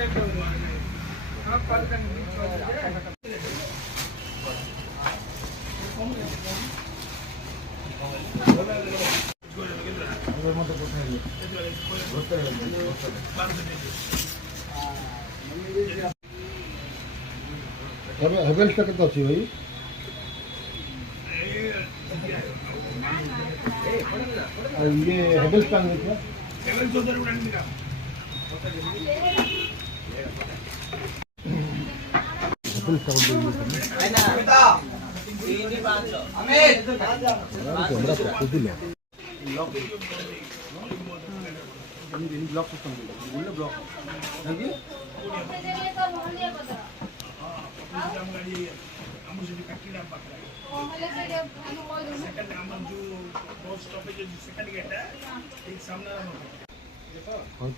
हेवेल्स का कितना अच्छी भाई ये हेवेल्स का नहीं क्या हेवेल्स उधर उड़ाने का हेवेल्स का है ना बेटा 3-5 अमित कैमरा कुछ ले लॉक ब्लॉक सिस्टम बोले ब्लॉक लगी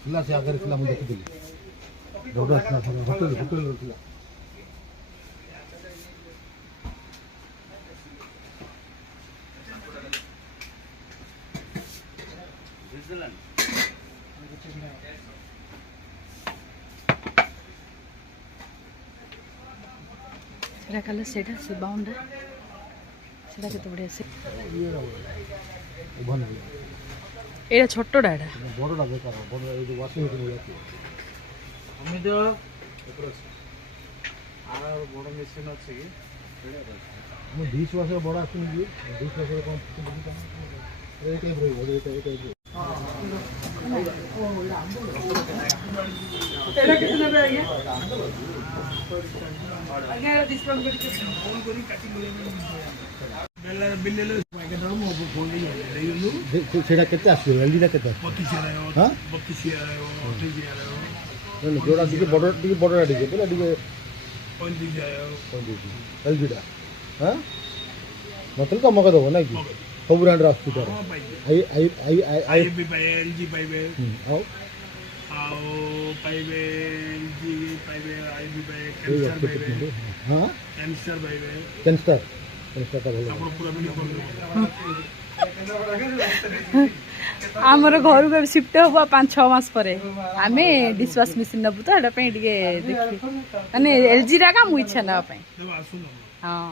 खिला से आकर खिला मुझे देखी डॉक्टर होटल होटल खिला कलर सेटा से बाउंड सेटा केते बढ़िया से उभन एटा छोटोडा एटा बड़ोडा बेकार बड़ ए जो वाशिंग मशीन जाती हम तो आर बड़ मशीन अछि हम 20 वर्ष बड़ आसी 20 वर्ष कौन ए टाइप रे बड़ ए टाइप तेरा कितना पे आइए अगर डिस्काउंट करके फोन करी काटी ले बिल्ले के दाम वो फोन नहीं है सेटा केते आसी एलडी दा केते 32 आयो हां 32 आयो 28 आयो जोड़ा दिके बड़ोडा दिके बोला दिके 35 आयो 35 एलडी दा हां मतलब का मगा दो ना कि सब ब्रांड हॉस्पिटल आई भी पाए एलजी पाइबे आओ पाइबे एलजी पाइबे आई भी पाए कैंसर पाइबे हां कैंसर पाइबे कैंसर का भलो आपण पूरा वीडियो कर आमर घर को शिफ्ट हबा 5-6 मास परे आमे डिशवाश मशीन नबु तो एटा पे टिके देखि माने एलजी रा का मु इच्छा ना पे जब आसु हां